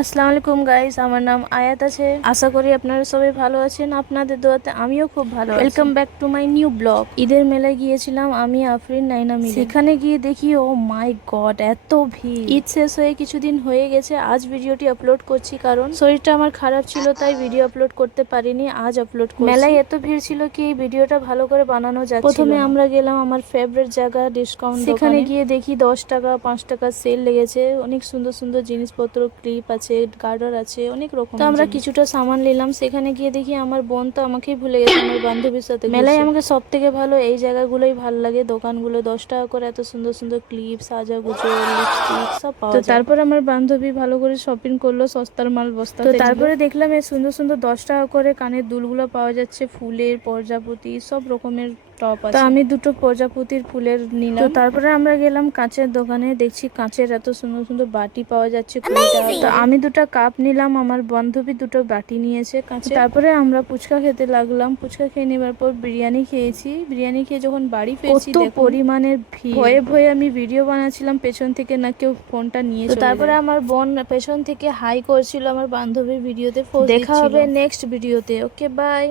আসসালামু আলাইকুম গাইস, আমার নাম আয়াত আছে। আশা করি আপনারা সবাই ভালো আছেন। আপনাদের দোয়াতে আমিও খুব ভালো আছি। Welcome back to my new blog. ঈদের মেলায় গিয়েছিলাম আমি, আফরিন, নাইনা মিলে। সেখানে গিয়ে দেখি ও মাই গড, এত ভিড়। ঈদ শেষ হয়ে কিছুদিন হয়ে গেছে, আজ ভিডিওটি আপলোড করছি কারণ শরীরটা আমার খারাপ ছিল, তাই ভিডিও আপলোড করতে পারিনি। আজ আপলোড করছি। মেলায় এত ভিড় ছিল কি এই ভিডিওটা ভালো করে বানানো যাচ্ছিল না। প্রথমে আমরা গেলাম আমার ফেভারিট জায়গা ডিসকাউন্ট। সেখানে গিয়ে দেখি 10 টাকা 5 টাকা সেল লেগেছে। অনেক সুন্দর সুন্দর জিনিসপত্র, ক্লিপ আছে, গার্ডার আছে, অনেক রকম। তো আমরা কিছুটা সামান নিলাম। সেখানে গিয়ে দেখি আমার বোন তো আমাকেই ভুলে গেছে আমার বান্ধবীর সাথে। মেলায় আমাকে সব থেকে ভালো এই জায়গাগুলোই ভালো লাগে, দোকানগুলো 10 টাকা করে এত সুন্দর সুন্দর ক্লিপ, সাজাগুজো, লিপস্টিক সব পাওয়া যায়। তারপর আমার বান্ধবী ভালো করে শপিং করলো, সস্তার মাল বস্তা। তো তারপরে দেখলাম এই সুন্দর সুন্দর 10 টাকা করে কানের দুলগুলো পাওয়া যাচ্ছে, ফুলের, প্রজাপতি সব রকমের টপ আছে। তো আমি দুটো প্রজাপতির ফুলের নিলাম। তো তারপরে আমরা গেলাম কাঁচের দোকানে, দেখছি কাঁচের এত সুন্দর সুন্দর বাটি পাওয়া যাচ্ছে 20 টাকা। তো আমি দুটো কাপ নিলাম, আমার বান্ধবী দুটো বাটি নিয়েছে কাঁচের। তারপরে আমরা ফুচকা খেতে লাগলাম। ফুচকা খেয়ে নেবার পর বিরিয়ানি খেয়েছি। বিরিয়ানি খেয়ে যখন বাড়ি ফিরছি, কত পরিমাণের ভিড়। ভয়ে ভয়ে আমি ভিডিও বানাচ্ছিলাম, পেছন থেকে না কেউ ফোনটা নিয়ে চলে যায়। তারপরে আমার বোন পেছন থেকে হাই করছিল আমার বান্ধবীর ভিডিওতে। দেখা হবে নেক্সট ভিডিওতে। ওকে, বাই।